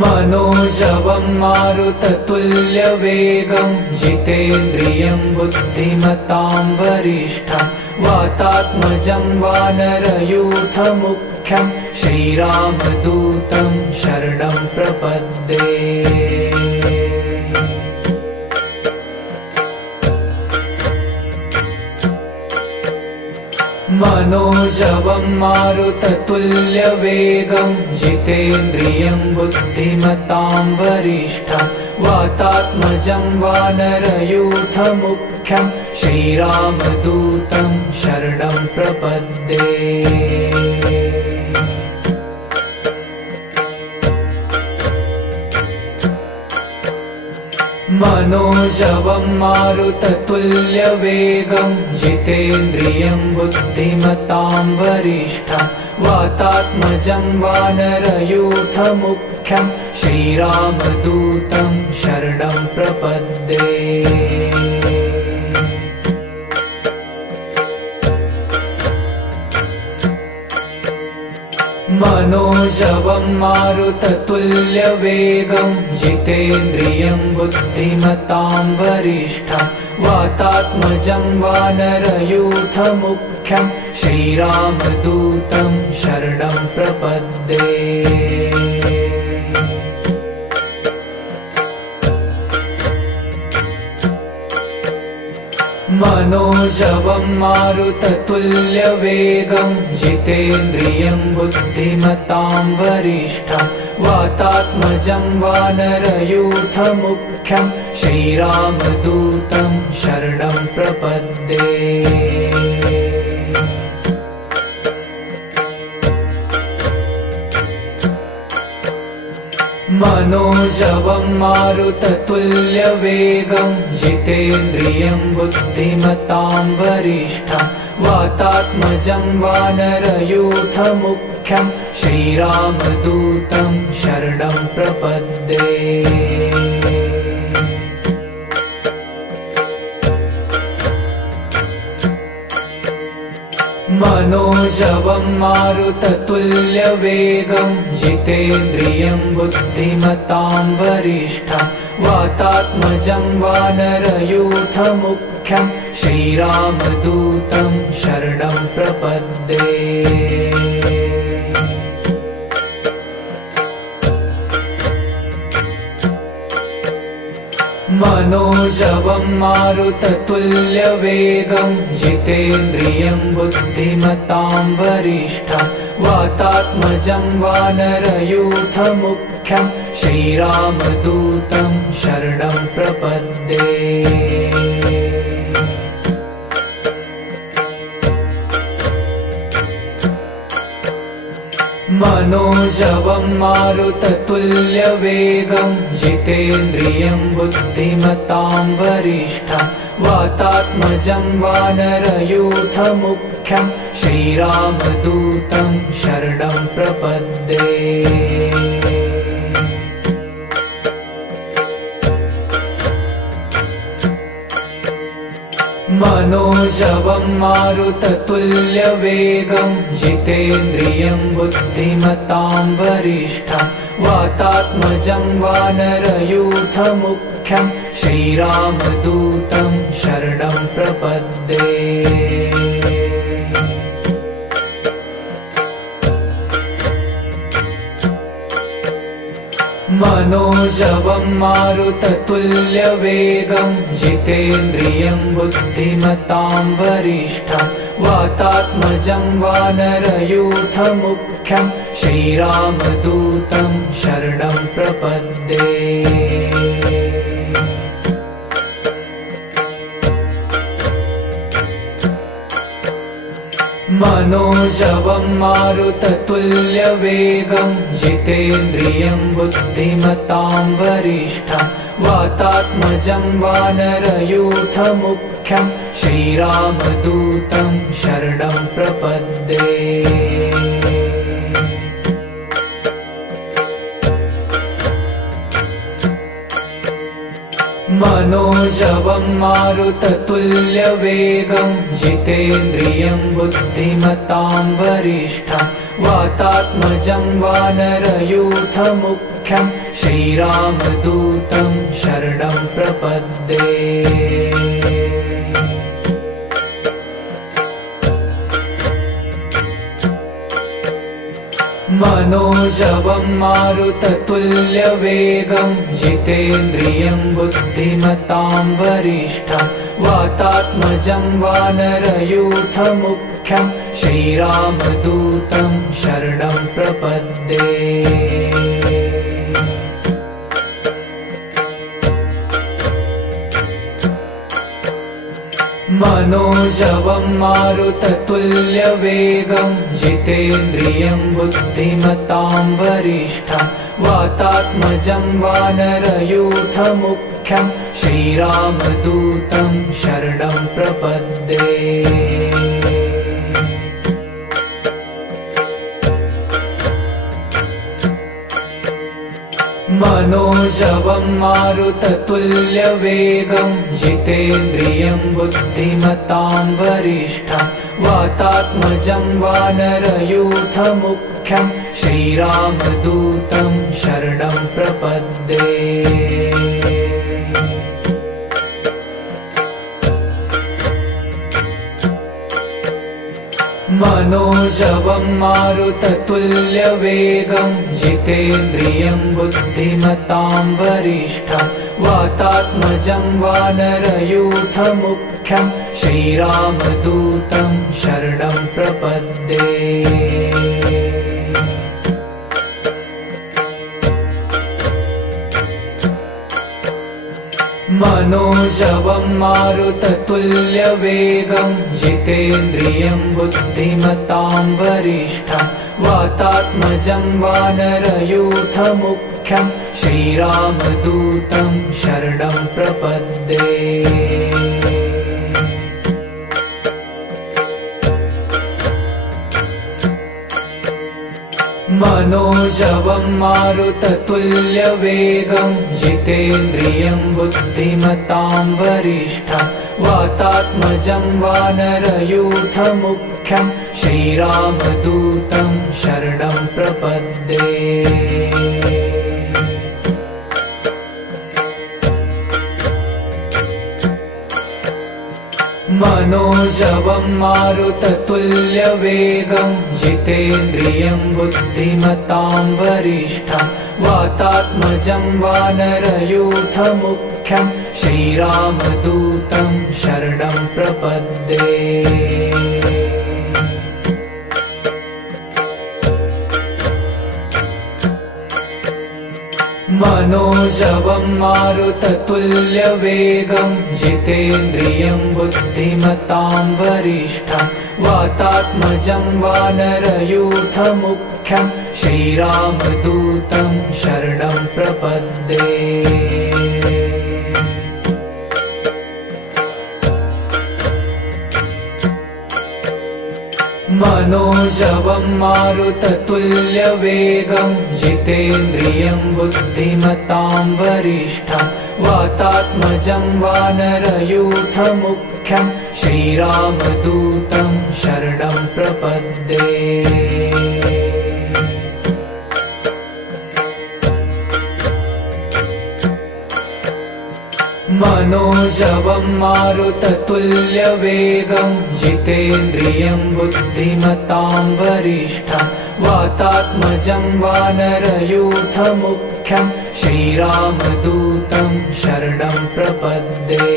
मनोजवं मारुततुल्यवेगं जितेन्द्रियं बुद्धिमतां वरिष्ठं वातात्मजं वानरयूथमुख्यं श्रीरामदूतं शरणं प्रपद्ये। मनोजवं मारुततुल्यवेगं जितेन्द्रियं बुद्धिमतां वरिष्ठं वातात्मजं वानरयूथमुख्यं श्रीरामदूतं शरणं प्रपद्ये। मनोजवं मारुततुल्यवेगं जितेन्द्रियं बुद्धिमतां वरिष्ठं वातात्मजं वानरयूथमुख्यं श्रीरामदूतं शरणं प्रपद्ये। मनोजवं मारुततुल्यवेगं जितेन्द्रियं बुद्धिमतां वरिष्ठं वातात्मजं वानरयूथमुख्यं श्रीरामदूतं शरणं प्रपद्ये। मनोजवं मारुततुल्यवेगं जितेन्द्रियं बुद्धिमतां वरिष्ठं वातात्मजं वानरयूथमुख्यं श्रीरामदूतं शरणं प्रपद्ये। मनोजवं मारुततुल्यवेगं जितेन्द्रियं बुद्धिमतां वरिष्ठं वातात्मजं वानरयूथमुख्यं श्रीरामदूतं शरणं प्रपद्ये। मनोजवं मारुततुल्यवेगं जितेन्द्रियं बुद्धिमतां वरिष्ठं वातात्मजं वानरयूथमुख्यं श्रीरामदूतं शरणं प्रपद्ये। मनोजवं मारुततुल्यवेगं जितेन्द्रियं बुद्धिमतां वरिष्ठं वातात्मजं वानरयूथमुख्यं श्रीरामदूतं शरणं प्रपद्ये। मनोजवं मारुततुल्यवेगं जितेन्द्रियं बुद्धिमतां वरिष्ठं वातात्मजं वानरयूथमुख्यं श्रीरामदूतं शरणं प्रपद्ये। मनोजवं मारुततुल्यवेगं जितेन्द्रियं बुद्धिमतां वरिष्ठं वातात्मजं वानरयूथमुख्यं श्रीरामदूतं शरणं प्रपद्ये। मनोजवं मारुततुल्यवेगं जितेन्द्रियं बुद्धिमतां वरिष्ठं वातात्मजं वानरयूथमुख्यं श्रीरामदूतं शरणं प्रपद्ये। मनोजवं मारुततुल्यवेगं जितेन्द्रियं बुद्धिमतां वरिष्ठं वातात्मजं वानरयूथमुख्यं श्रीरामदूतं शरणं प्रपद्ये। मनोजवं मारुततुल्यवेगं जितेन्द्रियं बुद्धिमतां वरिष्ठं वातात्मजं वानरयूथमुख्यं श्रीरामदूतं शरणं प्रपद्ये। मनोजवं मारुततुल्यवेगं जितेन्द्रियं बुद्धिमतां वरिष्ठं वातात्मजं वानरयूथमुख्यं श्रीरामदूतं शरणं प्रपद्ये। मनोजवं मारुततुल्यवेगं जितेन्द्रियं बुद्धिमतां वरिष्ठं वातात्मजं वानरयूथमुख्यं श्रीरामदूतं शरणं प्रपद्ये। मनोजवं मारुततुल्यवेगं जितेन्द्रियं बुद्धिमतां वरिष्ठं वातात्मजं वानरयूथमुख्यं श्रीरामदूतं शरणं प्रपद्ये। मनोजवं मारुततुल्यवेगं जितेन्द्रियं बुद्धिमतां वरिष्ठं वातात्मजं वानरयूथमुख्यं श्रीरामदूतं शरणं प्रपद्ये। मनोजवं मारुततुल्यवेगं जितेन्द्रियं बुद्धिमतां वरिष्ठं वातात्मजं वानरयूथमुख्यं श्रीरामदूतं शरणं प्रपद्ये। मनोजवं मारुततुल्यवेगं जितेन्द्रियं बुद्धिमतां वरिष्ठं वातात्मजं वानरयूथमुख्यं श्रीरामदूतं शरणं प्रपद्ये। मनोजवं मारुततुल्यवेगं जितेन्द्रियं बुद्धिमतां वरिष्ठं वातात्मजं वानरयूथमुख्यं श्रीरामदूतं शरणं प्रपद्ये। मनोजवं मारुततुल्यवेगं जितेन्द्रियं बुद्धिमतां वरिष्ठं वातात्मजं वानरयूथमुख्यं श्रीरामदूतं शरणं प्रपद्ये। मनोजवं मारुततुल्यवेगं जितेन्द्रियं बुद्धिमतां वरिष्ठं वातात्मजं वानरयूथमुख्यं श्रीरामदूतं शरणं प्रपद्ये। मनोजवं मारुततुल्यवेगं जितेन्द्रियं बुद्धिमतां वरिष्ठं वातात्मजं वानरयूथमुख्यं श्रीरामदूतं शरणं प्रपद्ये।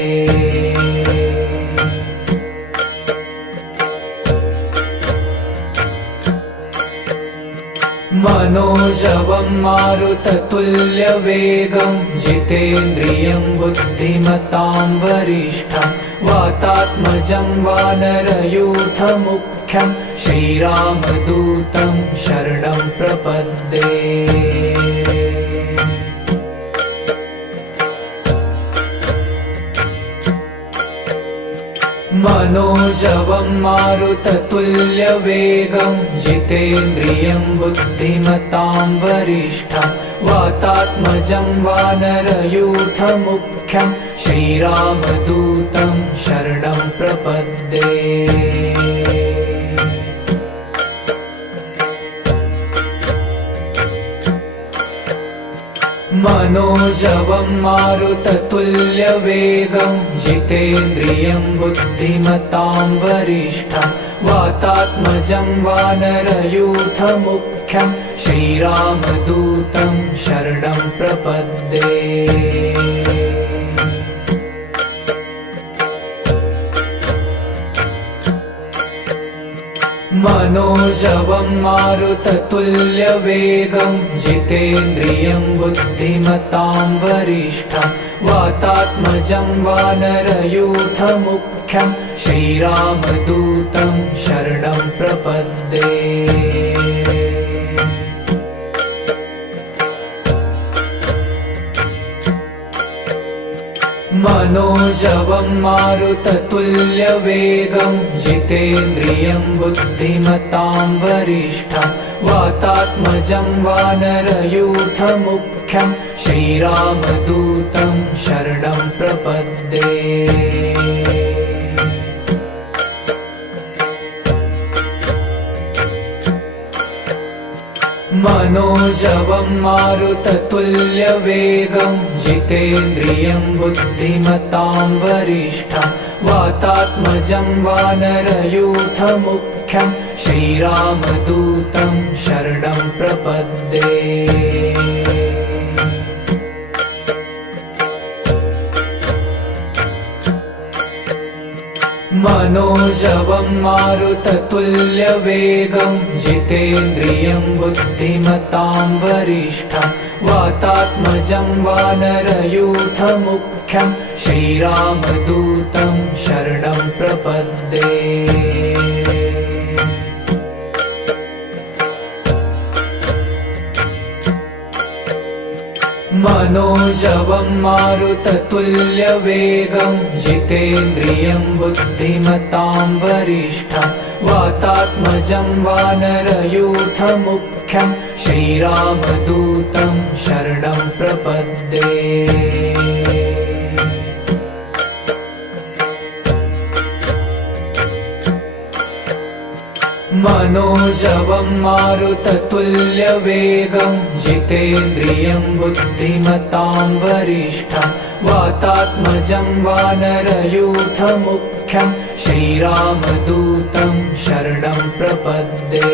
मनोजवं मारुततुल्यवेगं जितेन्द्रियं बुद्धिमतां वरिष्ठं वातात्मजं वानरयूथमुख्यं श्रीरामदूतं शरणं प्रपद्ये। मनोजवं मारुततुल्यवेगं जितेन्द्रियं बुद्धिमतां वरिष्ठं वातात्मजं वानरयूथमुख्यं श्रीरामदूतं शरणं प्रपद्ये। मनोजवं मारुततुल्यवेगं जितेन्द्रियं बुद्धिमतां वरिष्ठं वातात्मजं वानरयूथमुख्यं श्रीरामदूतं शरणं प्रपद्ये। मनोजवं मारुततुल्यवेगं जितेन्द्रियं बुद्धिमतां वरिष्ठं वातात्मजं वानरयूथमुख्यं श्रीरामदूतं शरणं प्रपद्ये। मनोजवं मारुततुल्यवेगं जितेन्द्रियं बुद्धिमतां वरिष्ठं वातात्मजं वानरयूथमुख्यं श्रीरामदूतं शरणं प्रपद्ये। मनोजवं मारुततुल्यवेगं जितेन्द्रियं बुद्धिमतां वरिष्ठं वातात्मजं वानरयूथमुख्यं श्रीरामदूतं शरणं प्रपद्ये। मनोजवं मारुततुल्यवेगं जितेन्द्रियं बुद्धिमतां वरिष्ठं वातात्मजं वानरयूथमुख्यं श्रीरामदूतं शरणं प्रपद्ये। मनोजवं मारुततुल्यवेगं जितेन्द्रियं बुद्धिमतां वरिष्ठं वातात्मजं वानरयूथमुख्यं श्रीरामदूतं शरणं प्रपद्ये। मनोजवं मारुततुल्यवेगं जितेन्द्रियं बुद्धिमतां वरिष्ठं वातात्मजं वानरयूथमुख्यं श्रीरामदूतं शरणं प्रपद्ये।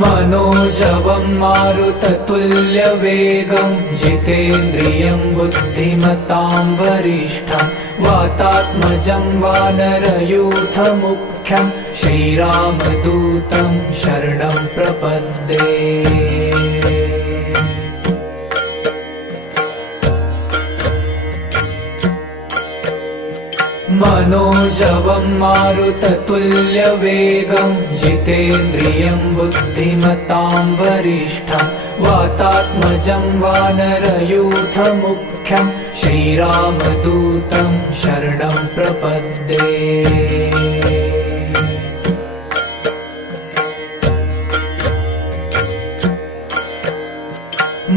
मनोजवं मारुततुल्यवेगं जितेन्द्रियं बुद्धिमतां वरिष्ठं वातात्मजं वानरयूथमुख्यं श्रीरामदूतं शरणं प्रपद्ये। मनोजवं मारुततुल्यवेगं जितेन्द्रियं बुद्धिमतां वरिष्ठं वातात्मजं वानरयूथमुख्यं श्रीरामदूतं शरणं प्रपद्ये।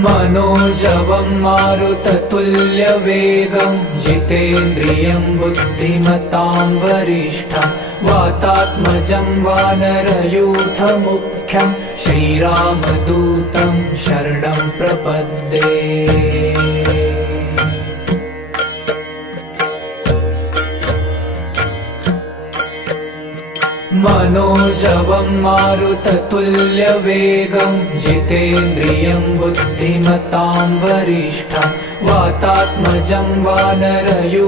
मनोजवं मारुततुल्यवेगं जितेन्द्रियं बुद्धिमतां वरिष्ठं वातात्मजं वानरयूथमुख्यं श्रीरामदूतं शरणं प्रपद्ये। मनोजवं मारुततुल्यवेगं जितेन्द्रियं बुद्धिमतां वरिष्ठं वातात्मजं वानरयूथमुख्यं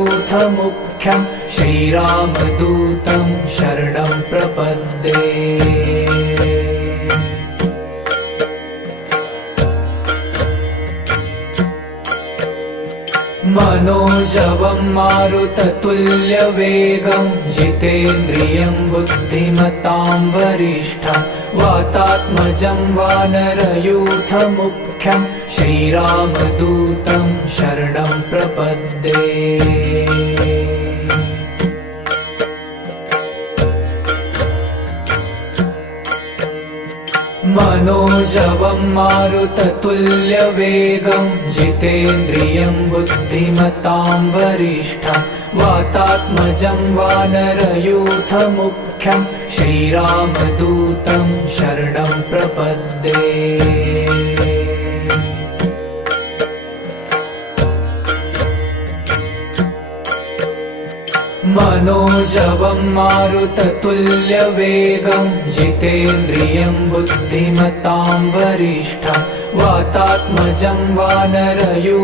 श्रीरामदूतं शरणं प्रपद्ये। मनोजवं मारुततुल्यवेगं जितेन्द्रियं बुद्धिमतां वरिष्ठं वातात्मजं वानरयूथमुख्यं श्रीरामदूतं शरणं प्रपद्ये। मनोजवं मारुततुल्यवेगं जितेन्द्रियं बुद्धिमतां वरिष्ठं वातात्मजं वानरयूथमुख्यं श्रीरामदूतं शरणं प्रपद्ये। मनोजवं मारुततुल्यवेगं जितेन्द्रियं बुद्धिमतां वरिष्ठं वातात्मजं वानरयूथमुख्यं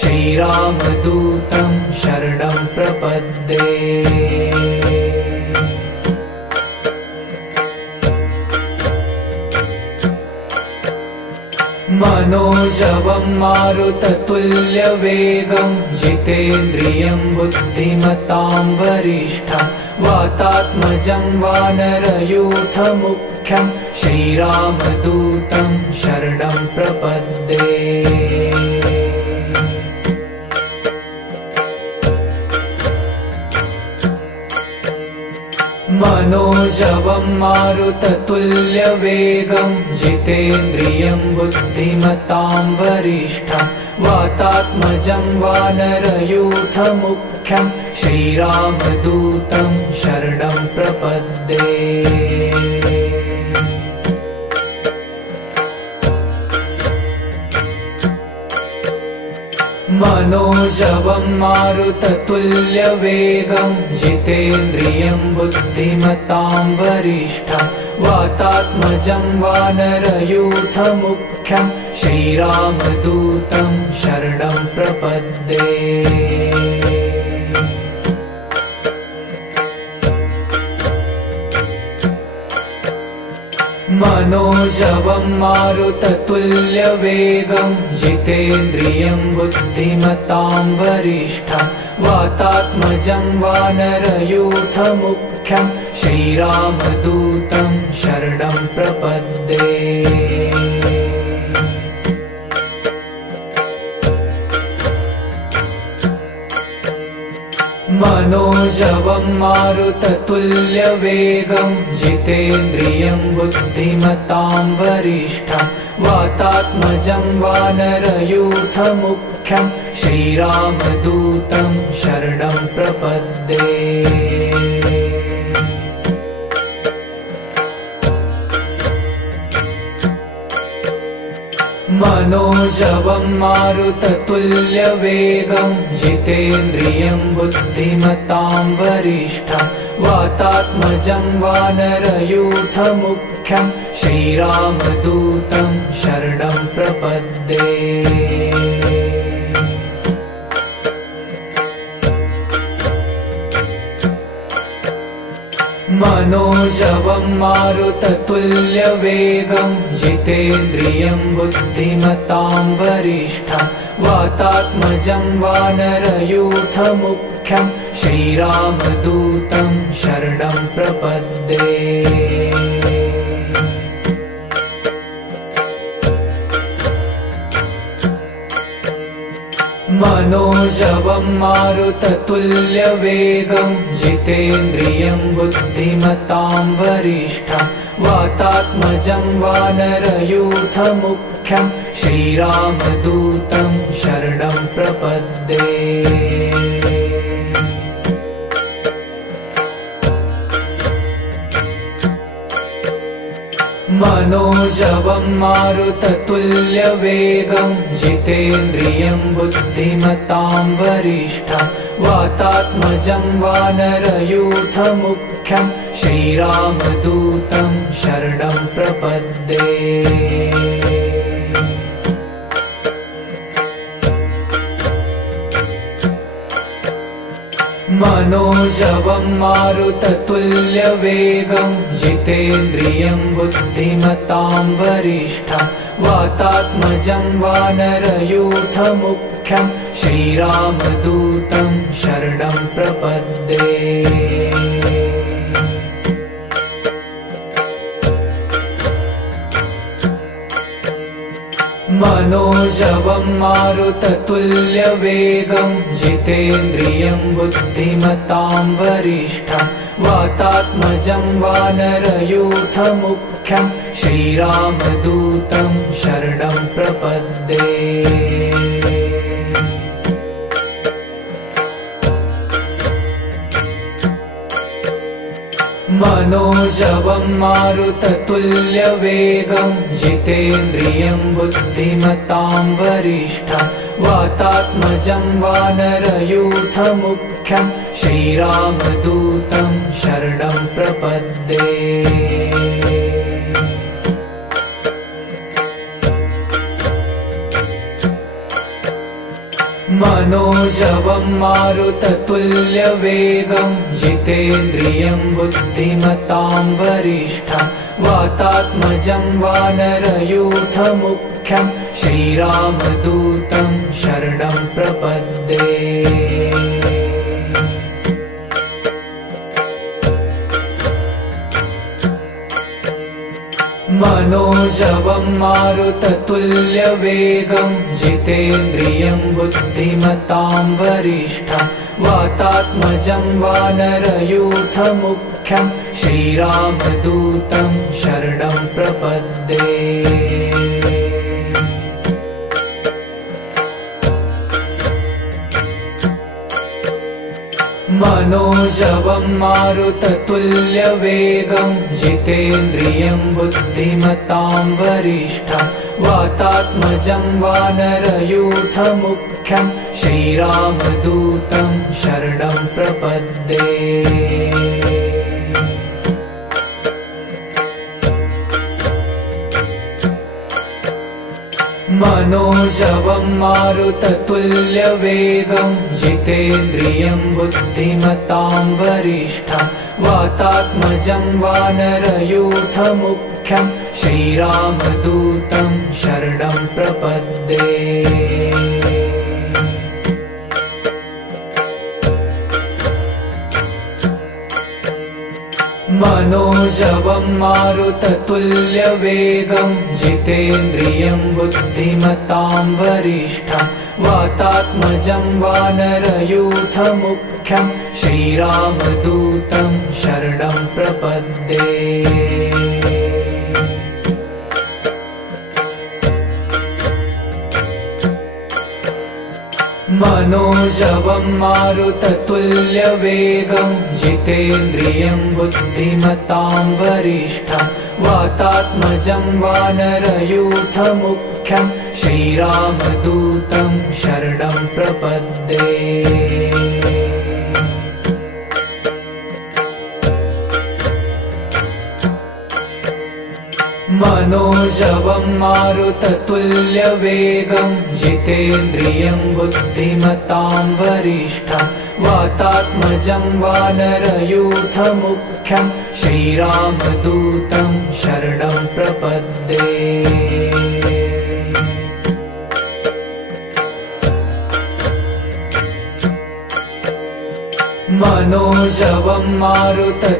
श्रीरामदूतं शरणं प्रपद्ये। मनोजवं मारुततुल्यवेगं जितेन्द्रियं बुद्धिमतां वरिष्ठं वातात्मजं वानरयूथमुख्यं श्रीरामदूतं शरणं प्रपद्ये। मनोजवं मारुततुल्यवेगं जितेन्द्रियं बुद्धिमतां वरिष्ठं वातात्मजं वानरयूथमुख्यं श्रीरामदूतं शरणं प्रपद्ये। मनोजवं मारुततुल्यवेगं जितेन्द्रियं बुद्धिमतां वरिष्ठं वातात्मजं वानरयूथमुख्यं श्रीरामदूतं शरणं प्रपद्ये। मनोजवं मारुततुल्यवेगं जितेन्द्रियं बुद्धिमतां वरिष्ठं वातात्मजं वानरयूथमुख्यं श्रीरामदूतं शरणं प्रपद्ये। मनोजवं मारुततुल्यवेगं जितेन्द्रियं बुद्धिमतां वरिष्ठं वातात्मजं वानरयूथमुख्यं श्रीरामदूतं शरणं प्रपद्ये। मनोजवं मारुततुल्यवेगं जितेन्द्रियं बुद्धिमतां वरिष्ठं वातात्मजं वानरयूथमुख्यं श्रीरामदूतं शरणं प्रपद्ये। मनोजवं मारुततुल्यवेगं जितेन्द्रियं बुद्धिमतां वरिष्ठं वातात्मजं वानरयूथमुख्यं श्रीरामदूतं शरणं प्रपद्ये। मनोजवं मारुततुल्यवेगं जितेन्द्रियं बुद्धिमतां वरिष्ठं वातात्मजं वानरयूथमुख्यं श्रीरामदूतं शरणं प्रपद्ये। मनोजवं मारुततुल्यवेगं जितेन्द्रियं बुद्धिमतां वरिष्ठं वातात्मजं वानरयूथमुख्यं श्रीरामदूतं शरणं प्रपद्ये। मनोजवं मारुततुल्यवेगं जितेन्द्रियं बुद्धिमतां वरिष्ठं वातात्मजं वानरयूथमुख्यं श्रीरामदूतं शरणं प्रपद्ये। मनोजवं मारुततुल्यवेगं जितेन्द्रियं बुद्धिमतां वरिष्ठं वातात्मजं वानरयूथमुख्यं श्रीरामदूतं शरणं प्रपद्ये। मनोजवं मारुततुल्यवेगं जितेन्द्रियं बुद्धिमतां वरिष्ठं वातात्मजं वानरयूथमुख्यं श्रीरामदूतं शरणं प्रपद्ये। मनोजवं मारुततुल्यवेगं जितेन्द्रियं बुद्धिमतां वरिष्ठं वातात्मजं वानरयूथमुख्यं श्रीरामदूतं शरणं प्रपद्ये। मनोजवं मारुततुल्यवेगं जितेन्द्रियं बुद्धिमतां वरिष्ठं वातात्मजं वानरयूथमुख्यं श्रीरामदूतं शरणं प्रपद्ये। मनोजवं मारुततुल्यवेगं जितेन्द्रियं बुद्धिमतां वरिष्ठं वातात्मजं वानरयूथमुख्यं श्रीरामदूतं शरणं प्रपद्ये। मनोजवं मारुततुल्यवेगं जितेन्द्रियं बुद्धिमतां वरिष्ठं वातात्मजं वानरयूथमुख्यं श्रीरामदूतं शरणं प्रपद्ये। मनोजवं मारुततुल्यवेगं जितेन्द्रियं बुद्धिमतां वरिष्ठं वातात्मजं वानरयूथमुख्यं श्रीरामदूतं शरणं प्रपद्ये। मनोजवं मारुततुल्यवेगं जितेन्द्रियं बुद्धिमतां वरिष्ठं वातात्मजं वानरयूथमुख्यं श्रीरामदूतं शरणं प्रपद्ये। मनोजवं मारुततुल्यवेगं जितेन्द्रियं बुद्धिमतां वरिष्ठं वातात्मजं वानरयूथमुख्यं श्रीरामदूतं शरणं प्रपद्ये। मनोजवं मारुततुल्यवेगं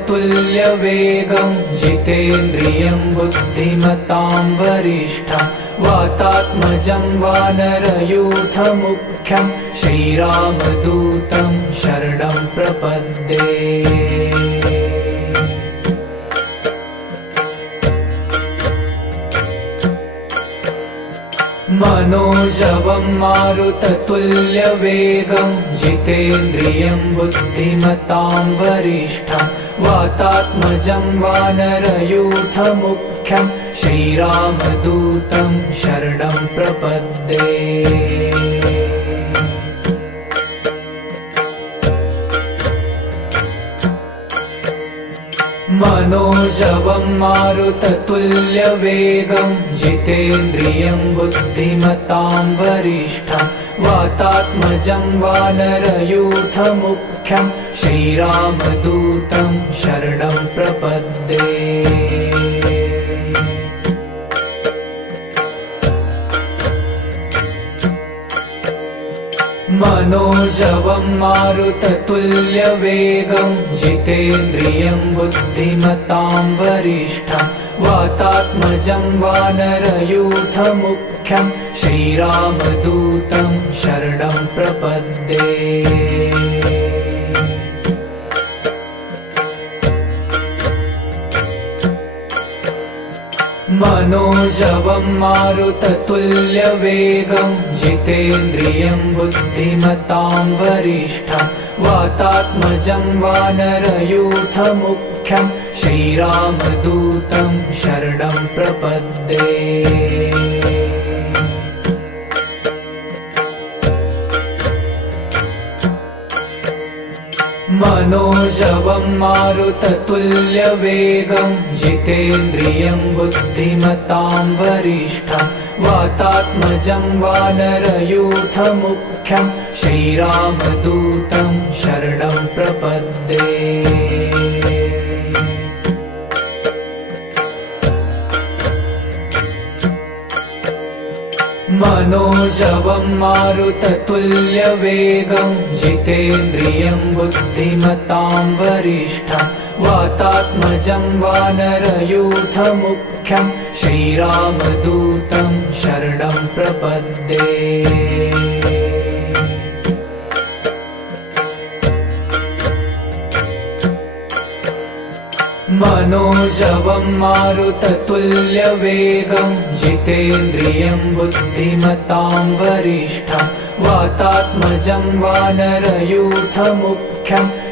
जितेन्द्रियं बुद्धिमतां वरिष्ठं वातात्मजं वानरयूथमुख्यं श्रीरामदूतं शरणं प्रपद्ये। मनोजवं मारुततुल्यवेगं जितेन्द्रियं बुद्धिमतां वरिष्ठं वातात्मजं वानरयूथमुख्यं श्रीरामदूतं शरणं प्रपद्ये। मनोजवं मारुततुल्यवेगं जितेन्द्रियं बुद्धिमतां वरिष्ठं वातात्मजं वानरयूथमुख्यं श्रीरामदूतं शरणं प्रपद्ये। मनोजवं मारुततुल्यवेगं जितेन्द्रियं बुद्धिमतां वरिष्ठं वातात्मजं वानरयूथमुख्यं श्रीरामदूतं शरणं प्रपद्ये। मनोजवं मारुततुल्यवेगं जितेन्द्रियं बुद्धिमतां वरिष्ठं वातात्मजं वानरयूथमुख्यं मुख्यं श्रीरामदूतं शरणं प्रपद्ये। मनोजवं मारुततुल्यवेगं जितेन्द्रियं बुद्धिमतां वरिष्ठं वातात्मजं वानरयूथमुख्यं श्रीरामदूतं शरणं प्रपद्ये। मनोजवं मारुततुल्यवेगं जितेन्द्रियं बुद्धिमतां वरिष्ठं वातात्मजं वानरयूथमुख्यं श्रीरामदूतं शरणं प्रपद्ये। मनोजवं मारुततुल्यवेगं जितेन्द्रियं बुद्धिमतां वरिष्ठं वातात्मजं वानरयूथमुख्यं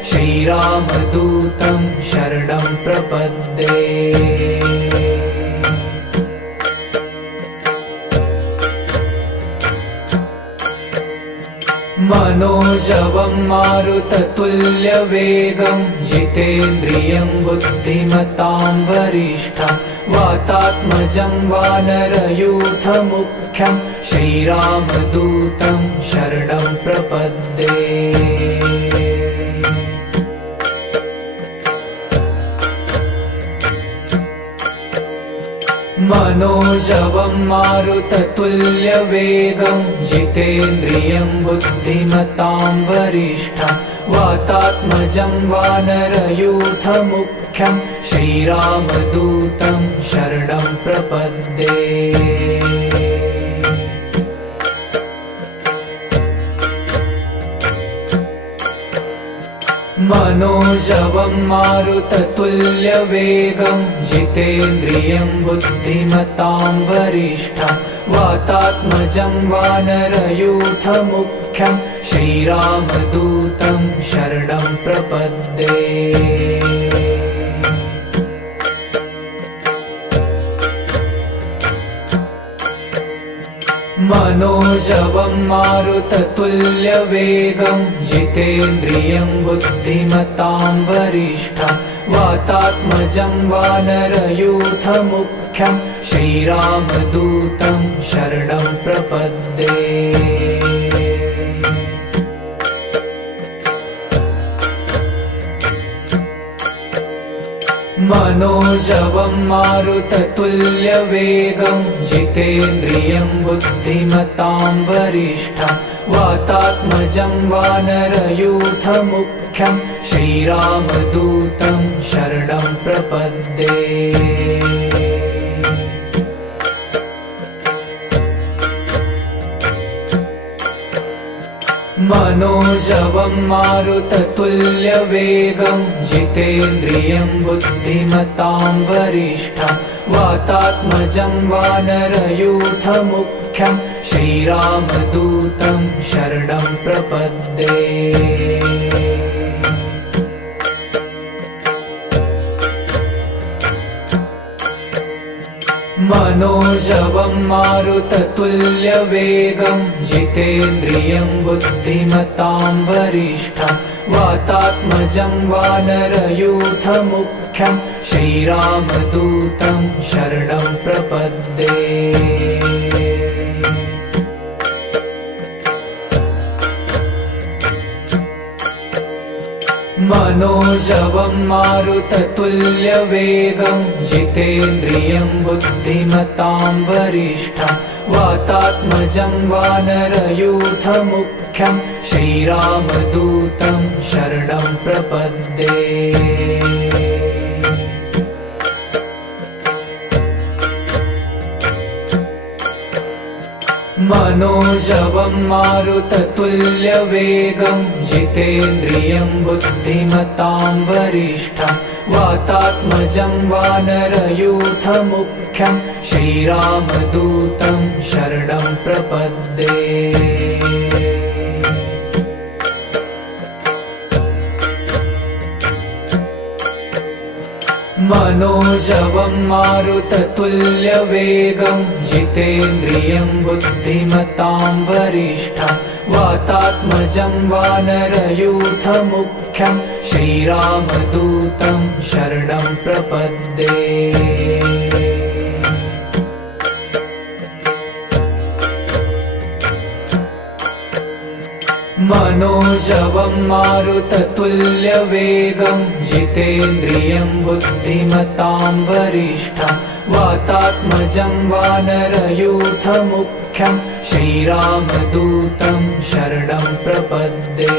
श्रीरामदूतं शरणं प्रपद्ये। मनोजवं मारुततुल्यवेगं जितेन्द्रियं बुद्धिमतां वरिष्ठं वातात्मजं वानरयूथमुख्यं श्रीरामदूतं शरणं प्रपद्ये। मनोजवं मारुततुल्यवेगं जितेन्द्रियं बुद्धिमतां वरिष्ठं वातात्मजं वानरयूथमुख्यं श्रीरामदूतं शरणं प्रपद्ये। मनोजवं मारुततुल्यवेगं जितेन्द्रियं बुद्धिमतां वरिष्ठं वातात्मजं वानरयूथमुख्यं श्रीरामदूतं शरणं प्रपद्ये। मनोजवं मारुततुल्यवेगं जितेन्द्रियं बुद्धिमतां वरिष्ठं वातात्मजं वानरयूथमुख्यं श्रीरामदूतं शरणं प्रपद्ये। मनोजवं मारुततुल्यवेगं जितेन्द्रियं बुद्धिमतां वरिष्ठं वातात्मजं वानरयूथमुख्यं श्रीरामदूतं शरणं प्रपद्ये। मनोजवं मारुततुल्यवेगं जितेन्द्रियं बुद्धिमतां वरिष्ठं वातात्मजं वानरयूथमुख्यं श्रीरामदूतं शरणं प्रपद्ये। मनोजवं मारुततुल्यवेगं जितेन्द्रियं बुद्धिमतां वरिष्ठं वातात्मजं वानरयूथमुख्यं श्रीरामदूतं शरणं प्रपद्ये। मनोजवं मारुततुल्यवेगं जितेन्द्रियं बुद्धिमतां वरिष्ठं वातात्मजं वानरयूथमुख्यं श्रीरामदूतं शरणं प्रपद्ये। मनोजवं मारुततुल्यवेगं जितेन्द्रियं बुद्धिमतां वरिष्ठं वातात्मजं वानरयूथमुख्यं श्रीरामदूतं शरणं प्रपद्ये। मनोजवं मारुततुल्यवेगं जितेन्द्रियं बुद्धिमतां वरिष्ठं वातात्मजं वानरयूथमुख्यं श्रीरामदूतं शरणं प्रपद्ये। मनोजवं मारुततुल्यवेगं जितेन्द्रियं बुद्धिमतां वरिष्ठं वातात्मजं वानरयूथमुख्यं श्रीरामदूतं शरणं प्रपद्ये।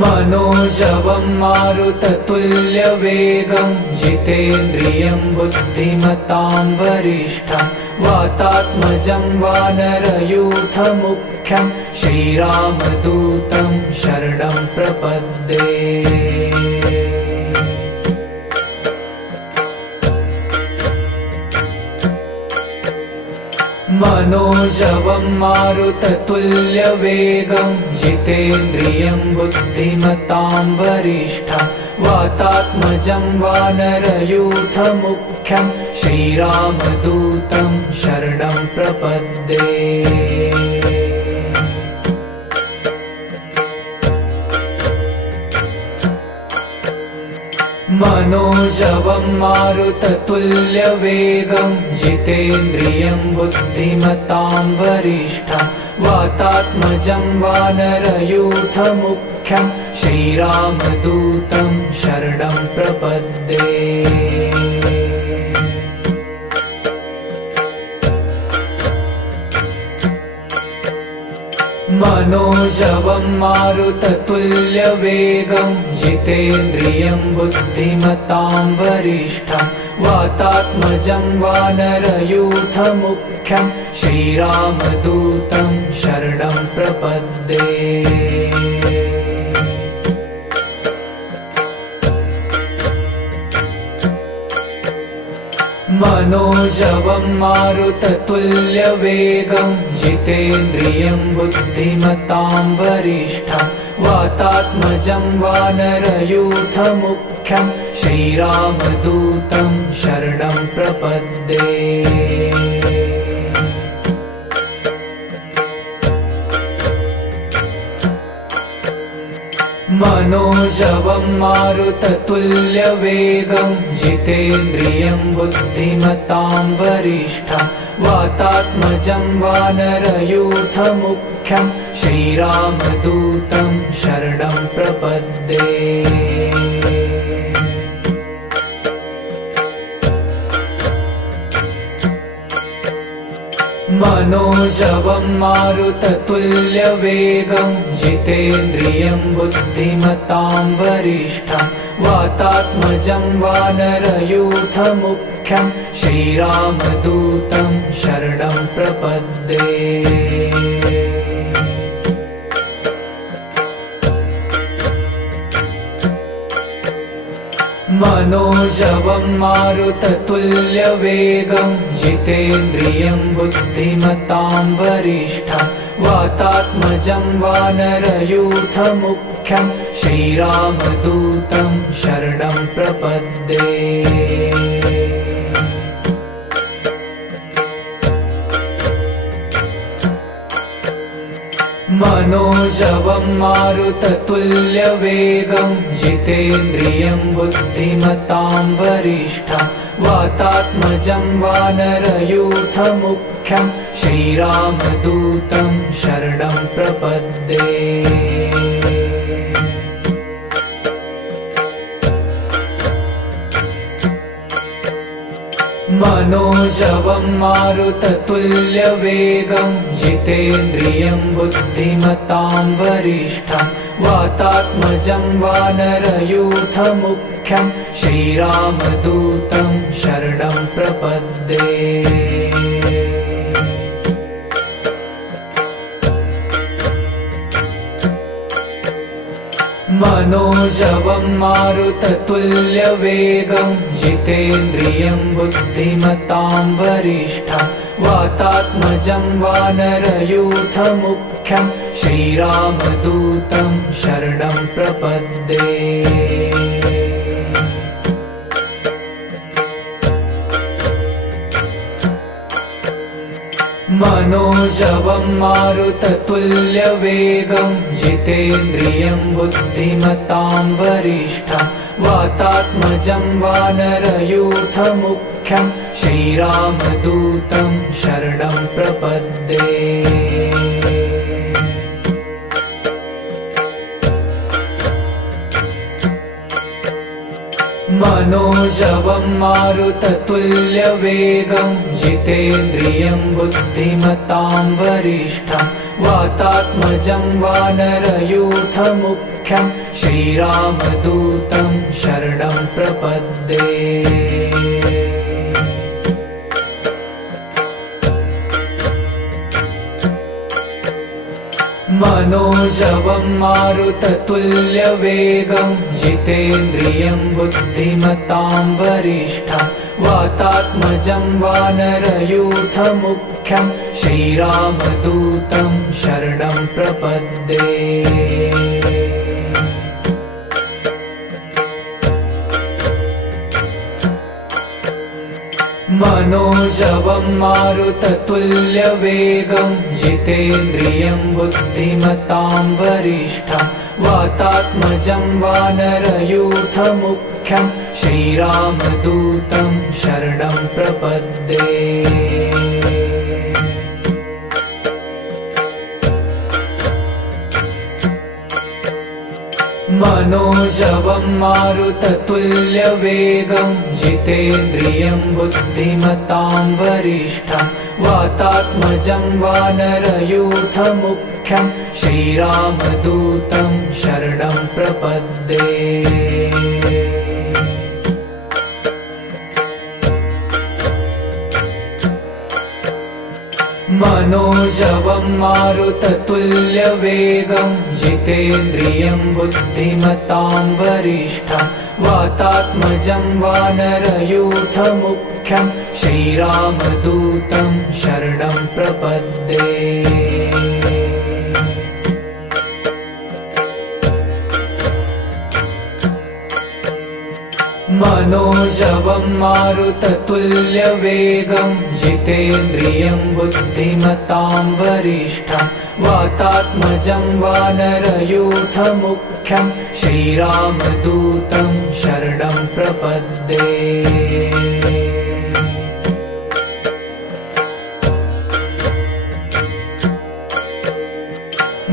मनोजवं मारुततुल्यवेगं जितेन्द्रियं बुद्धिमतां वरिष्ठं वातात्मजं वानरयूथमुख्यं श्रीरामदूतं शरणं प्रपद्ये। मनोजवं मारुततुल्यवेगं जितेन्द्रियं बुद्धिमतां वरिष्ठं वातात्मजं वानरयूथमुख्यं श्रीरामदूतं शरणं प्रपद्ये। मनोजवं मारुततुल्यवेगं जितेन्द्रियं बुद्धिमतां वरिष्ठं वातात्मजं वानरयूथमुख्यं श्रीरामदूतं शरणं प्रपद्ये। मनोजवं मारुततुल्यवेगं जितेन्द्रियं बुद्धिमतां वरिष्ठं वातात्मजं वानरयूथमुख्यं श्रीरामदूतं शरणं प्रपद्ये। मनोजवं मारुततुल्यवेगं जितेन्द्रियं बुद्धिमतां वरिष्ठं वातात्मजं वानरयूथमुख्यं श्रीरामदूतं शरणं प्रपद्ये। मनोजवं मारुततुल्यवेगं जितेन्द्रियं बुद्धिमतां वरिष्ठं वातात्मजं वानरयूथमुख्यं श्रीरामदूतं शरणं प्रपद्ये। मनोजवं मारुततुल्यवेगं जितेन्द्रियं बुद्धिमतां वरिष्ठं वातात्मजं वानरयूथमुख्यं श्रीरामदूतं शरणं प्रपद्ये। मनोजवं मारुततुल्यवेगं जितेन्द्रियं बुद्धिमतां वरिष्ठं वातात्मजं वानरयूथमुख्यं श्रीरामदूतं शरणं प्रपद्ये। मनोजवं मारुततुल्यवेगं जितेन्द्रियं बुद्धिमतां वरिष्ठं वातात्मजं वानरयूथमुख्यं श्रीरामदूतं शरणं प्रपद्ये। मनोजवं मारुततुल्यवेगं जितेन्द्रियं बुद्धिमतां वरिष्ठं वातात्मजं वानरयूथमुख्यं श्रीरामदूतं शरणं प्रपद्ये। मनोजवं मारुततुल्यवेगं जितेन्द्रियं बुद्धिमतां वरिष्ठं वातात्मजं वानरयूथमुख्यं श्रीरामदूतं शरणं प्रपद्ये। मनोजवं मारुततुल्यवेगं जितेन्द्रियं बुद्धिमतां वरिष्ठं वातात्मजं वानरयूथमुख्यं श्रीरामदूतं शरणं प्रपद्ये। मनोजवं मारुततुल्यवेगं जितेन्द्रियं बुद्धिमतां वरिष्ठं वातात्मजं वानरयूथमुख्यं श्रीरामदूतं शरणं प्रपद्ये। मनोजवं मारुततुल्यवेगं जितेन्द्रियं बुद्धिमतां वरिष्ठं वातात्मजं वानरयूथमुख्यं श्रीरामदूतं शरणं प्रपद्ये। मनोजवं मारुततुल्यवेगं जितेन्द्रियं बुद्धिमतां वरिष्ठं वातात्मजं वानरयूथमुख्यं श्रीरामदूतं शरणं प्रपद्ये। मनोजवं मारुततुल्यवेगं जितेन्द्रियं बुद्धिमतां वरिष्ठं वातात्मजं वानरयूथमुख्यं श्रीरामदूतं शरणं प्रपद्ये। मनोजवं मारुततुल्यवेगं जितेन्द्रियं बुद्धिमतां वरिष्ठं वातात्मजं वानरयूथमुख्यं श्रीरामदूतं शरणं प्रपद्ये। मनोजवं मारुततुल्यवेगं जितेन्द्रियं बुद्धिमतां वरिष्ठं वातात्मजं वानरयूथमुख्यं श्रीरामदूतं शरणं प्रपद्ये।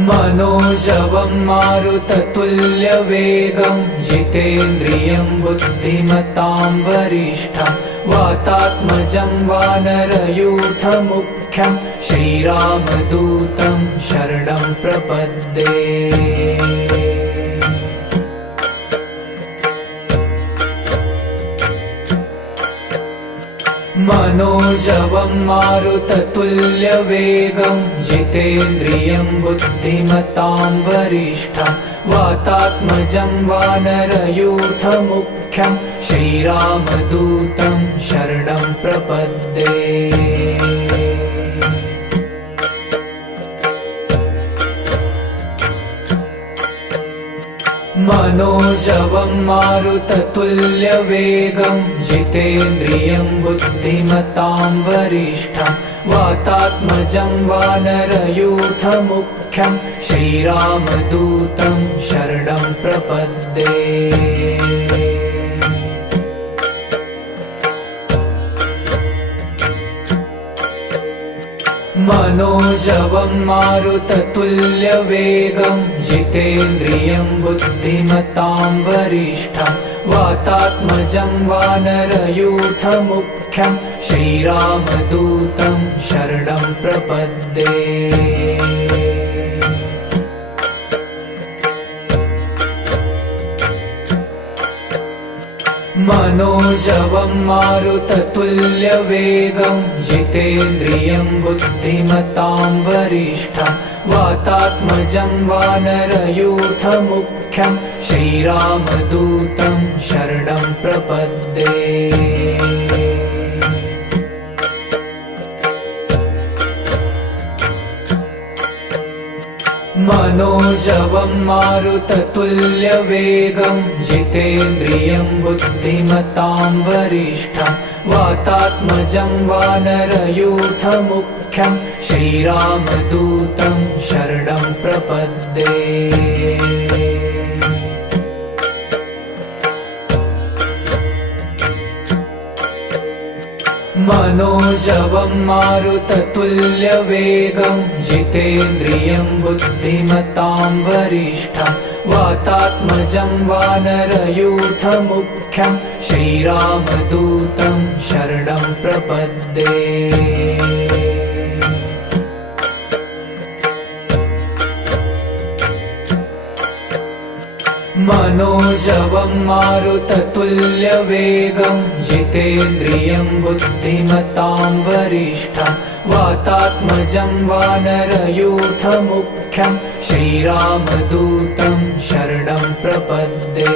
मनोजवं मारुततुल्यवेगं जितेन्द्रियं बुद्धिमतां वरिष्ठं वातात्मजं वानरयूथमुख्यं श्रीरामदूतं शरणं प्रपद्ये। मनोजवं मारुततुल्यवेगं जितेन्द्रियं बुद्धिमतां वरिष्ठं वातात्मजं वानरयूथमुख्यं श्रीरामदूतं शरणं प्रपद्ये। मनोजवं मारुततुल्यवेगं जितेन्द्रियं बुद्धिमतां वरिष्ठं वातात्मजं वानरयूथमुख्यं श्रीरामदूतं शरणं प्रपद्ये। मनोजवं मारुततुल्यवेगं जितेन्द्रियं बुद्धिमतां वरिष्ठं वातात्मजं वानरयूथमुख्यं श्रीरामदूतं शरणं प्रपद्ये। मनोजवं मारुततुल्यवेगं जितेन्द्रियं बुद्धिमतां वरिष्ठं वातात्मजं वानरयूथमुख्यं श्रीरामदूतं शरणं प्रपद्ये। मनोजवं मारुततुल्यवेगं जितेन्द्रियं बुद्धिमतां वरिष्ठं वातात्मजं वानरयूथमुख्यं श्रीरामदूतं शरणं प्रपद्ये। मनोजवं मारुततुल्यवेगं जितेन्द्रियं बुद्धिमतां वरिष्ठं वातात्मजं वानरयूथमुख्यं श्रीरामदूतं शरणं प्रपद्ये। मनोजवं मारुततुल्यवेगं जितेन्द्रियं बुद्धिमतां वरिष्ठं वातात्मजं वानरयूथमुख्यं श्रीरामदूतं शरणं प्रपद्ये।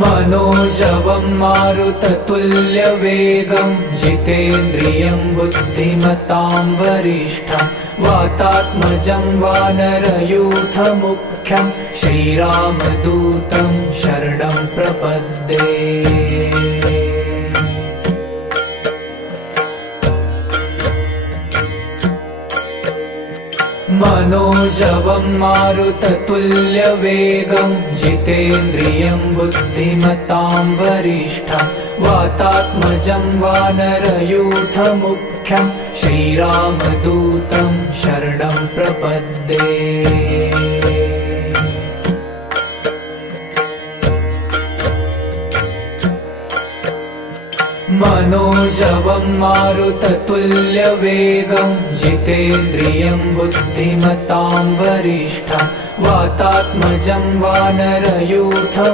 मनोजवं मारुततुल्यवेगं जितेन्द्रियं बुद्धिमतां वरिष्ठं वातात्मजं वानरयूथमुख्यं श्रीरामदूतं शरणं प्रपद्ये। मनोजवं मारुततुल्यवेगं जितेन्द्रियं बुद्धिमतां वरिष्ठं वातात्मजं वानरयूथमुख्यं श्रीरामदूतं शरणं प्रपद्ये। मनोजवं मारुततुल्यवेगं जितेन्द्रियं बुद्धिमतां वरिष्ठं वातात्मजं वानरयूथमुख्यं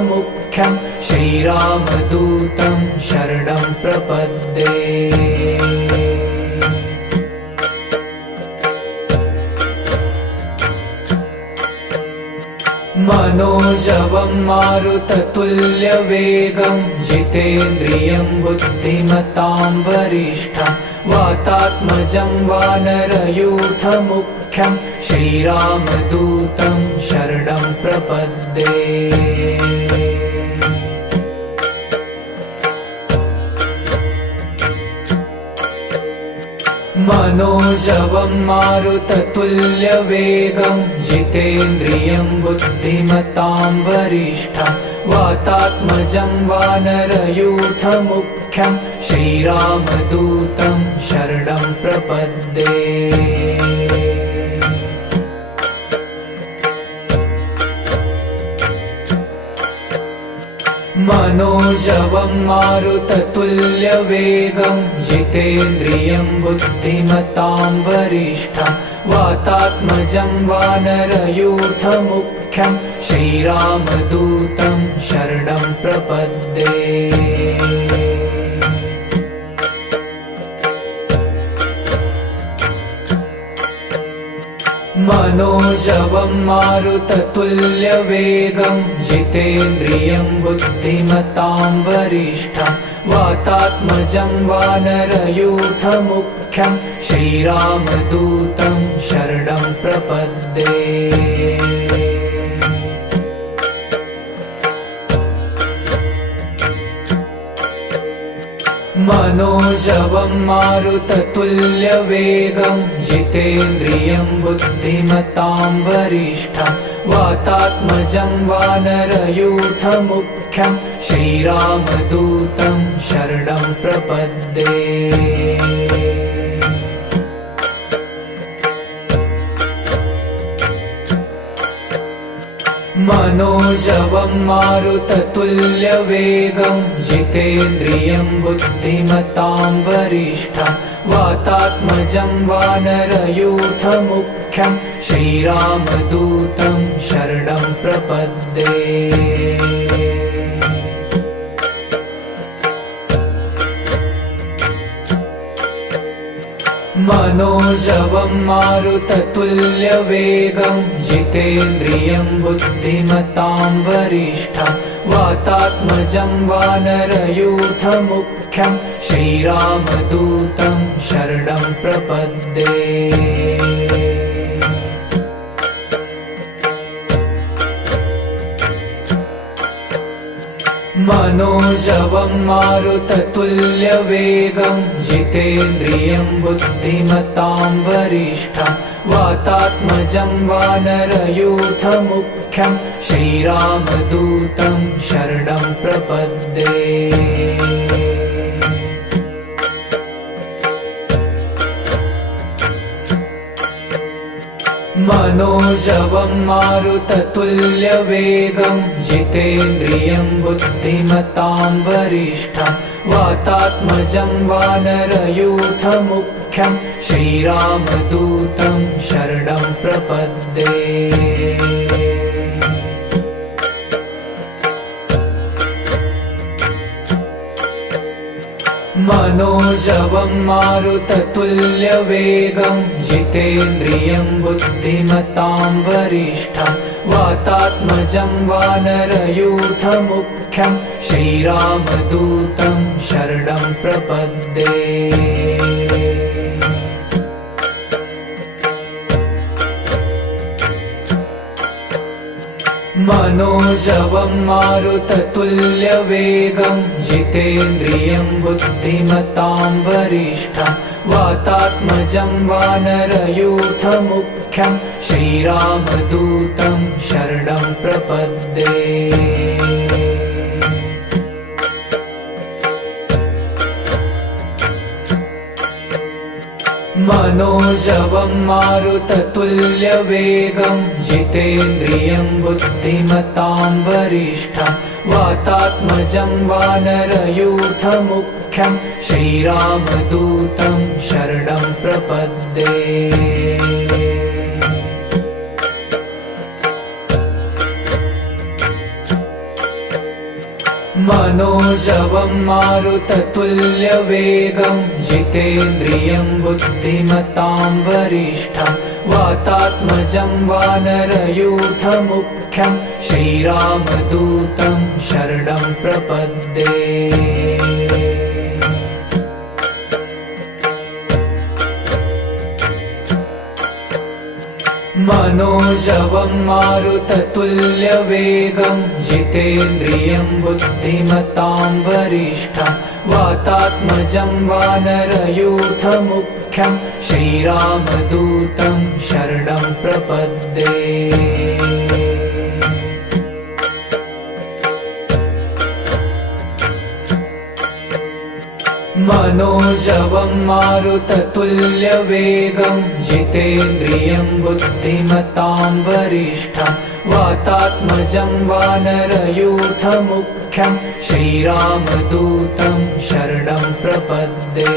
श्रीरामदूतं शरणं प्रपद्ये। मनोजवं मारुततुल्यवेगं जितेन्द्रियं बुद्धिमतां वरिष्ठं वातात्मजं वानरयूथमुख्यं श्रीरामदूतं शरणं प्रपद्ये। मनोजवं मारुततुल्यवेगं जितेन्द्रियं बुद्धिमतां वरिष्ठं वातात्मजं वानरयूथमुख्यं श्रीरामदूतं शरणं प्रपद्ये। मनोजवं मारुततुल्यवेगं जितेन्द्रियं बुद्धिमतां वरिष्ठं वातात्मजं वानरयूथमुख्यं श्रीरामदूतं शरणं प्रपद्ये। मनोजवं मारुततुल्यवेगं जितेन्द्रियं बुद्धिमतां वरिष्ठं वातात्मजं वानरयूथमुख्यं श्रीरामदूतं शरणं प्रपद्ये। मनोजवं मारुततुल्यवेगं जितेन्द्रियं बुद्धिमतां वरिष्ठं वातात्मजं वानरयूथमुख्यं श्रीरामदूतं शरणं प्रपद्ये। मनोजवं मारुततुल्यवेगं जितेन्द्रियं बुद्धिमतां वरिष्ठं वातात्मजं वानरयूथमुख्यं श्रीरामदूतं शरणं प्रपद्ये। मनोजवं मारुततुल्यवेगं जितेन्द्रियं बुद्धिमतां वरिष्ठं वातात्मजं वानरयूथमुख्यं श्रीरामदूतं शरणं प्रपद्ये। मनोजवं मारुततुल्यवेगं जितेन्द्रियं बुद्धिमतां वरिष्ठं वातात्मजं वानरयूथमुख्यं श्रीरामदूतं शरणं प्रपद्ये। मनोजवं मारुततुल्यवेगं जितेन्द्रियं बुद्धिमतां वरिष्ठं वातात्मजं वानरयूथमुख्यं श्रीरामदूतं शरणं प्रपद्ये। मनोजवं मारुततुल्यवेगं जितेन्द्रियं बुद्धिमतां वरिष्ठं वातात्मजं वानरयूथमुख्यं श्रीरामदूतं शरणं प्रपद्ये। मनोजवं मारुततुल्यवेगं जितेन्द्रियं बुद्धिमतां वरिष्ठं वातात्मजं वानरयूथमुख्यं श्रीरामदूतं शरणं प्रपद्ये। मनोजवं मारुततुल्यवेगं जितेन्द्रियं बुद्धिमतां वरिष्ठं वातात्मजं वानरयूथमुख्यं श्रीरामदूतं शरणं प्रपद्ये। मनोजवं मारुततुल्यवेगं जितेन्द्रियं बुद्धिमतां वरिष्ठं वातात्मजं वानरयूथमुख्यं श्रीरामदूतं शरणं प्रपद्ये। मनोजवं मारुततुल्यवेगं जितेन्द्रियं बुद्धिमतां वरिष्ठं वातात्मजं वानरयूथमुख्यं श्रीरामदूतं शरणं प्रपद्ये। मनोजवं मारुततुल्यवेगं जितेन्द्रियं बुद्धिमतां वरिष्ठं वातात्मजं वानरयूथमुख्यं श्रीरामदूतं शरणं प्रपद्ये।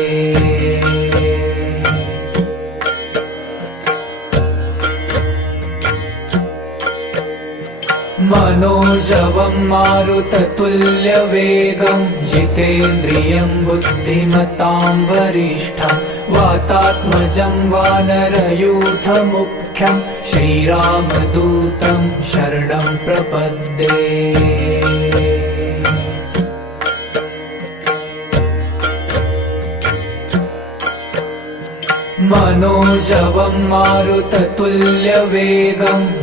मनोजवं मारुततुल्यवेगं जितेन्द्रियं बुद्धिमतां वरिष्ठं वातात्मजं वानरयूथमुख्यं श्रीरामदूतं शरणं प्रपद्ये। मनोजवं मारुततुल्यवेगं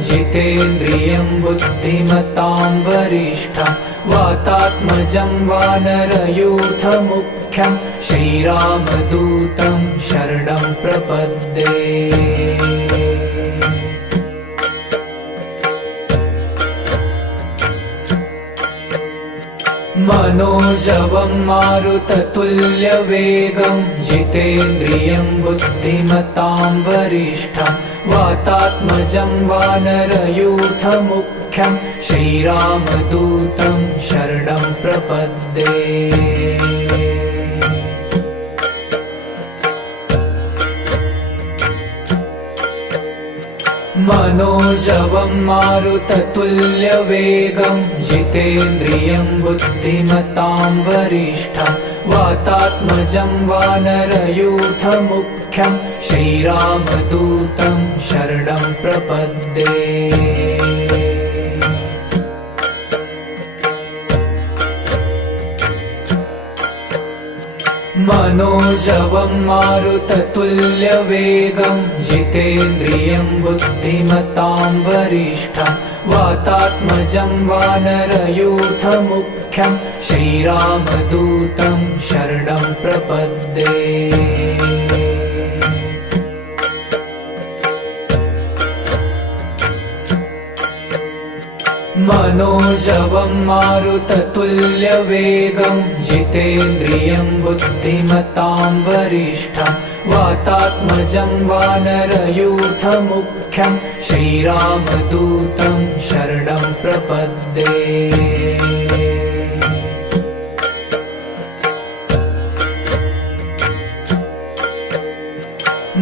जितेन्द्रियं बुद्धिमतां वरिष्ठं वातात्मजं वानरयूथमुख्यं श्रीरामदूतं शरणं प्रपद्ये। मनोजवं मारुततुल्यवेगं जितेन्द्रियं बुद्धिमतां वरिष्ठं वातात्मजं वानरयूथमुख्यं श्रीरामदूतं शरणं प्रपद्ये। मनोजवं मारुततुल्यवेगं जितेन्द्रियं बुद्धिमतां वरिष्ठं वातात्मजं वानरयूथमुख्यं श्रीरामदूतं शरणं प्रपद्ये। मनोजवं मारुततुल्यवेगं जितेन्द्रियं बुद्धिमतां वरिष्ठं वातात्मजं वानरयूथमुख्यं श्रीरामदूतं शरणं प्रपद्ये। मनोजवं मारुततुल्यवेगं जितेन्द्रियं बुद्धिमतां वरिष्ठं वातात्मजं वानरयूथमुख्यं श्रीरामदूतं शरणं प्रपद्ये।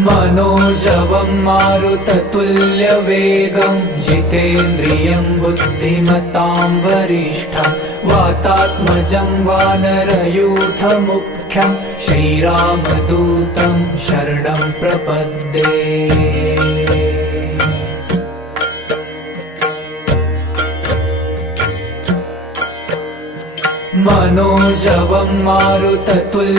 मनोजवं मारुततुल्यवेगं जितेन्द्रियं बुद्धिमतां वरिष्ठं वातात्मजं वानरयूथमुख्यं श्रीरामदूतं शरणं प्रपद्ये। मनोजवं मारुततुल्यवेगं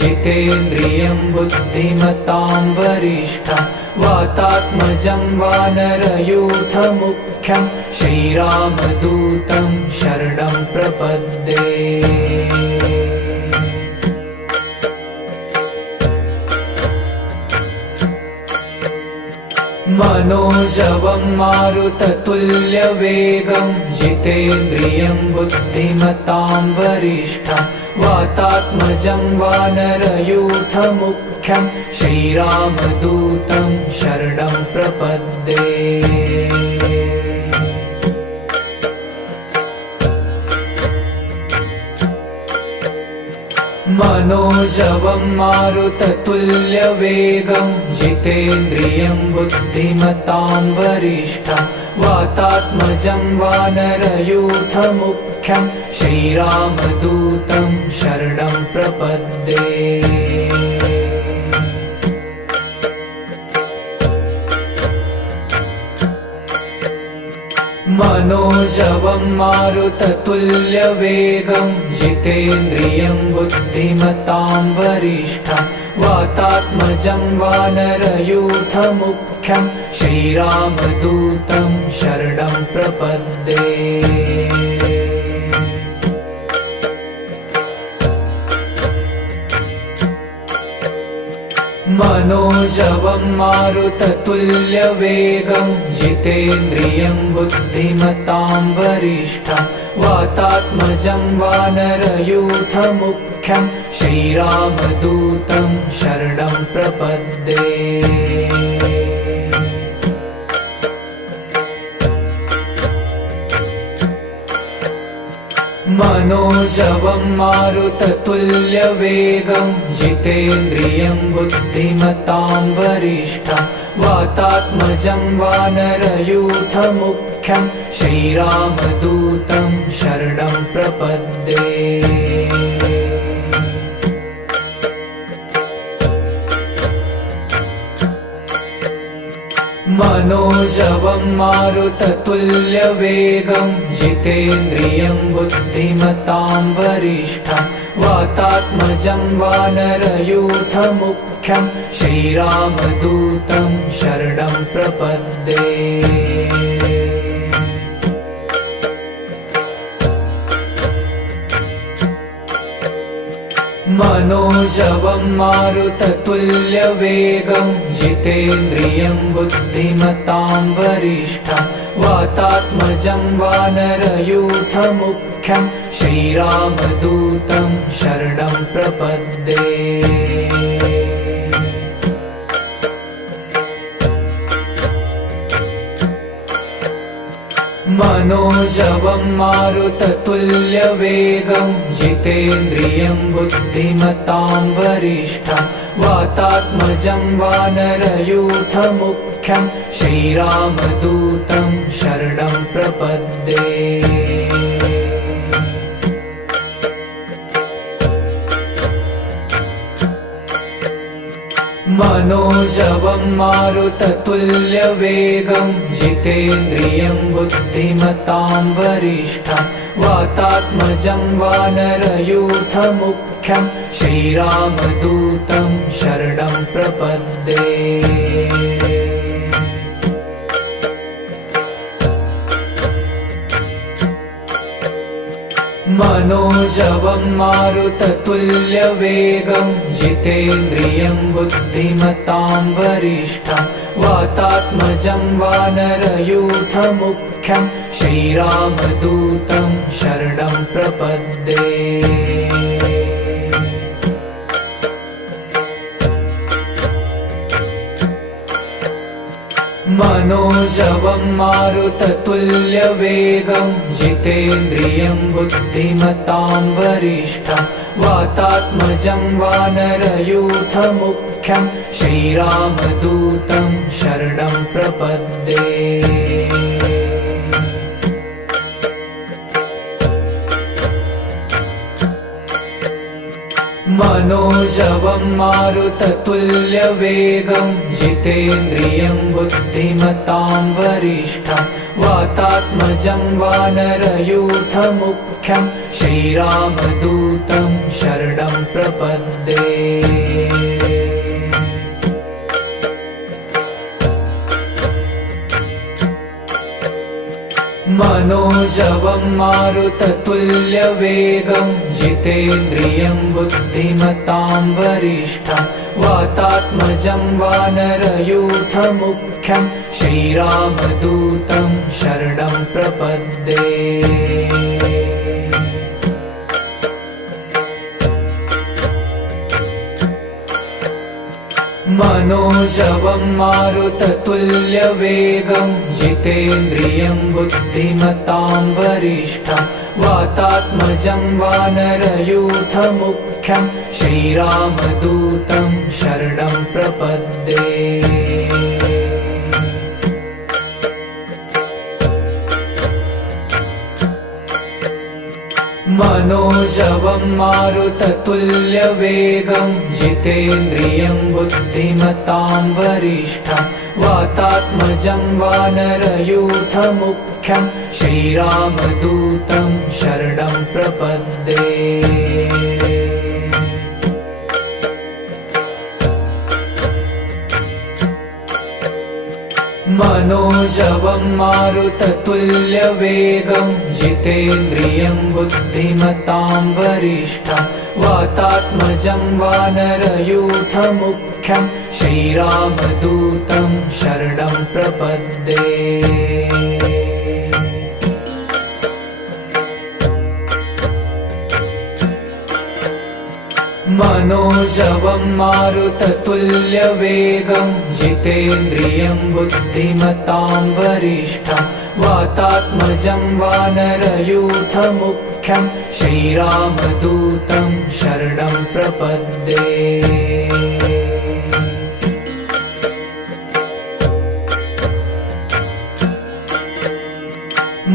जितेन्द्रियं बुद्धिमतां वरिष्ठं वातात्मजं वानरयूथमुख्यं श्रीरामदूतं शरणं प्रपद्ये। मनोजवं मारुततुल्यवेगं जितेन्द्रियं बुद्धिमतां वरिष्ठं वातात्मजं वानरयूथमुख्यं श्रीरामदूतं शरणं प्रपद्ये। मनोजवं मारुततुल्यवेगं जितेन्द्रियं बुद्धिमतां वरिष्ठं वातात्मजं वानरयूथमुख्यं श्रीरामदूतं शरणं प्रपद्ये। मनोजवं मारुततुल्यवेगं जितेन्द्रियं बुद्धिमतां वरिष्ठं वातात्मजं वानरयूथमुख्यं श्रीरामदूतं शरणं प्रपद्ये। मनोजवं मारुततुल्यवेगं जितेन्द्रियं बुद्धिमतां वरिष्ठं वातात्मजं वानरयूथमुख्यं श्रीरामदूतं शरणं प्रपद्ये। मनोजवं मारुततुल्यवेगं जितेन्द्रियं बुद्धिमतां वरिष्ठं वातात्मजं वानरयूथमुख्यं श्रीरामदूतं शरणं प्रपद्ये। मनोजवं मारुततुल्यवेगं जितेन्द्रियं बुद्धिमतां वरिष्ठं वातात्मजं वानरयूथमुख्यं श्रीरामदूतं शरणं प्रपद्ये। मनोजवं मारुततुल्यवेगं जितेन्द्रियं बुद्धिमतां वरिष्ठं वातात्मजं वानरयूथमुख्यं श्रीरामदूतं शरणं प्रपद्ये। मनोजवं मारुततुल्यवेगं जितेन्द्रियं बुद्धिमतां वरिष्ठं वातात्मजं वानरयूथमुख्यं श्रीरामदूतं शरणं प्रपद्ये। मनोजवं मारुततुल्यवेगं जितेन्द्रियं बुद्धिमतां वरिष्ठं वातात्मजं वानरयूथमुख्यं श्रीरामदूतं शरणं प्रपद्ये। मनोजवं मारुततुल्यवेगं जितेन्द्रियं बुद्धिमतां वरिष्ठं वातात्मजं वानरयूथमुख्यं श्रीरामदूतं शरणं प्रपद्ये। मनोजवं मारुततुल्यवेगं जितेन्द्रियं बुद्धिमतां वरिष्ठं वातात्मजं वानरयूथमुख्यं श्रीरामदूतं शरणं प्रपद्ये। मनोजवं मारुततुल्यवेगं जितेन्द्रियं बुद्धिमतां वरिष्ठं वातात्मजं वानरयूथमुख्यं श्रीरामदूतं शरणं प्रपद्ये। मनोजवं मारुततुल्यवेगं जितेन्द्रियं बुद्धिमतां वरिष्ठं वातात्मजं वानरयूथमुख्यं श्रीरामदूतं शरणं प्रपद्ये। मनोजवं मारुततुल्यवेगं जितेन्द्रियं बुद्धिमतां वरिष्ठं वातात्मजं वानरयूथमुख्यं श्रीरामदूतं शरणं प्रपद्ये। मनोजवं मारुततुल्यवेगं जितेन्द्रियं बुद्धिमतां वरिष्ठं वातात्मजं वानरयूथमुख्यं श्रीरामदूतं शरणं प्रपद्ये। मनोजवं मारुततुल्यवेगं जितेन्द्रियं बुद्धिमतां वरिष्ठं वातात्मजं वानरयूथमुख्यं श्रीरामदूतं शरणं प्रपद्ये। मनोजवं मारुततुल्यवेगं जितेन्द्रियं बुद्धिमतां वरिष्ठं वातात्मजं वानरयूथमुख्यं श्रीरामदूतं शरणं प्रपद्ये।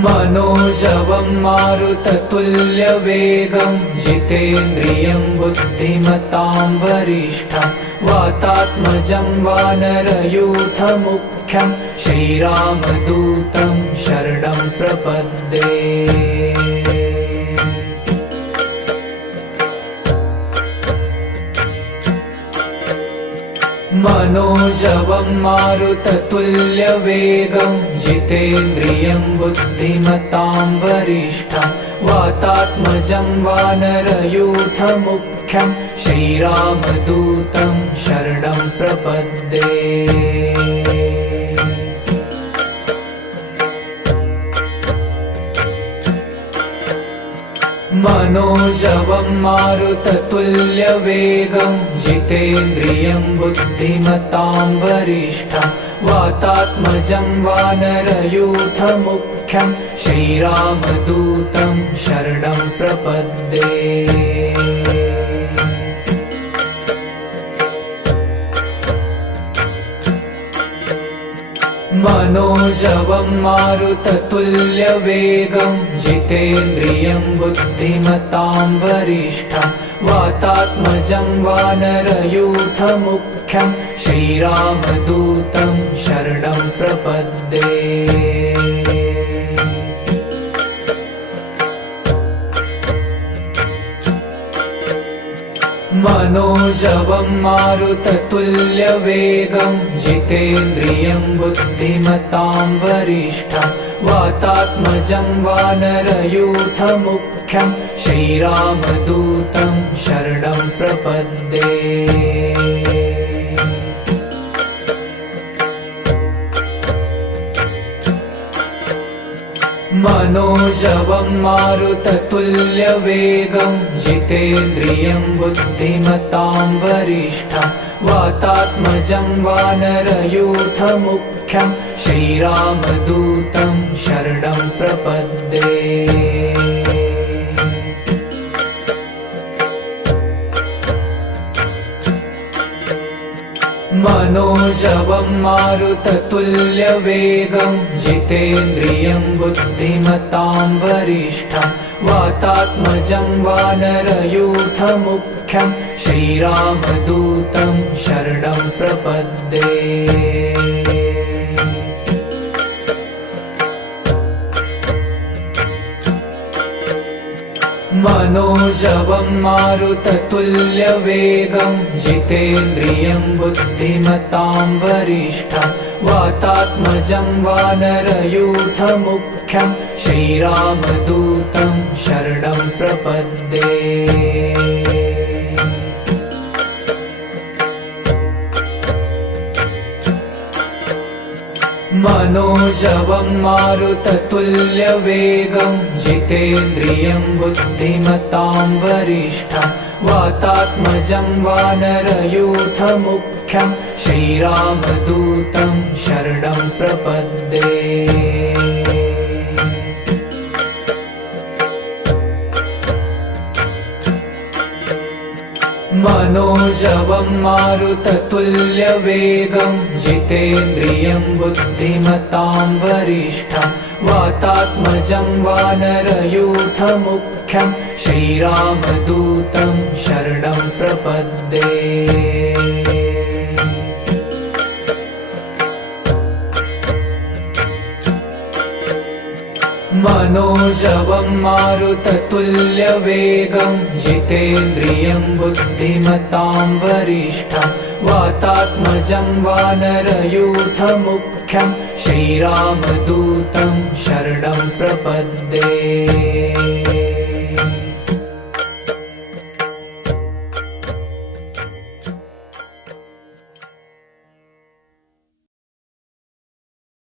मनोजवं मारुततुल्यवेगं जितेन्द्रियं बुद्धिमतां वरिष्ठं वातात्मजं वानरयूथमुख्यं श्रीरामदूतं शरणं प्रपद्ये। मनोजवं मारुततुल्यवेगं जितेन्द्रियं बुद्धिमतां वरिष्ठं वातात्मजं वानरयूथमुख्यं श्रीरामदूतं शरणं प्रपद्ये। मनोजवं मारुततुल्यवेगं जितेन्द्रियं बुद्धिमतां वरिष्ठं वातात्मजं वानरयूथमुख्यं श्रीरामदूतं शरणं प्रपद्ये। मनोजवं मारुततुल्यवेगं जितेन्द्रियं बुद्धिमतां वरिष्ठं वातात्मजं वानरयूथमुख्यं श्रीरामदूतं शरणं प्रपद्ये। मनोजवं मारुततुल्यवेगं जितेन्द्रियं बुद्धिमतां वरिष्ठं वातात्मजं वानरयूथमुख्यं श्रीरामदूतं शरणं प्रपद्ये। मनोजवं मारुततुल्यवेगं जितेन्द्रियं बुद्धिमतां वरिष्ठं वातात्मजं वानरयूथमुख्यं श्रीरामदूतं शरणं प्रपद्ये। मनोजवं मारुततुल्यवेगं जितेन्द्रियं बुद्धिमतां वरिष्ठं वातात्मजं वानरयूथमुख्यं श्रीरामदूतं शरणं प्रपद्ये। मनोजवं मारुततुल्यवेगं जितेन्द्रियं बुद्धिमतां वरिष्ठं वातात्मजं वानरयूथमुख्यं श्रीरामदूतं शरणं प्रपद्ये। मनोजवं मारुततुल्यवेगं जितेन्द्रियं बुद्धिमतां वरिष्ठं वातात्मजं वानरयूथमुख्यं श्रीरामदूतं शरणं प्रपद्ये। मनोजवं मारुततुल्यवेगं जितेन्द्रियं बुद्धिमतां वरिष्ठं वातात्मजं वानरयूथमुख्यं। मुख्यं श्रीरामदूतं शरणं प्रपद्ये। मनोजवं मारुततुल्यवेगं जितेन्द्रियं बुद्धिमतां वरिष्ठं वातात्मजं वानरयूथमुख्यं श्रीरामदूतं शरणं प्रपद्ये। मनोजवं मारुततुल्यवेगं जितेन्द्रियं बुद्धिमतां वरिष्ठं वातात्मजं वानरयूथमुख्यं श्रीरामदूतं शरणं प्रपद्ये। मनोजवं मारुततुल्यवेगं जितेन्द्रियं बुद्धिमतां वरिष्ठं वातात्मजं वानरयूथमुख्यं श्रीरामदूतं शरणं प्रपद्ये।